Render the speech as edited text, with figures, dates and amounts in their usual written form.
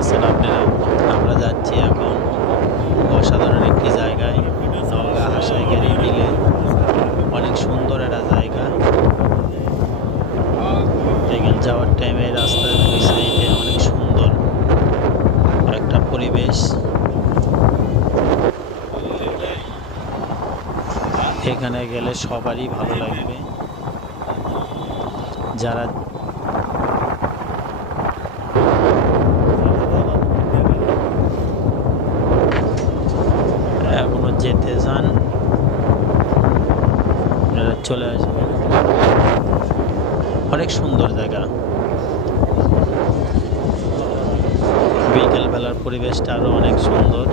আছেন আপনারা? আমরা যাচ্ছি এখন অসাধারণ একটি জায়গায়, নওগাঁ হাসাইগাড়ি বিলে। অনেক সুন্দর একটা জায়গা। দেখেন যাওয়ার টাইমে রাস্তার দুই সাইডে অনেক সুন্দর একটা পরিবেশ। এখানে গেলে সবারই ভালো লাগবে। যারা এখনো যেতে চান আপনারা চলে আসবেন। অনেক সুন্দর জায়গা। বিকেল বেলার পরিবেশটা আরো অনেক সুন্দর।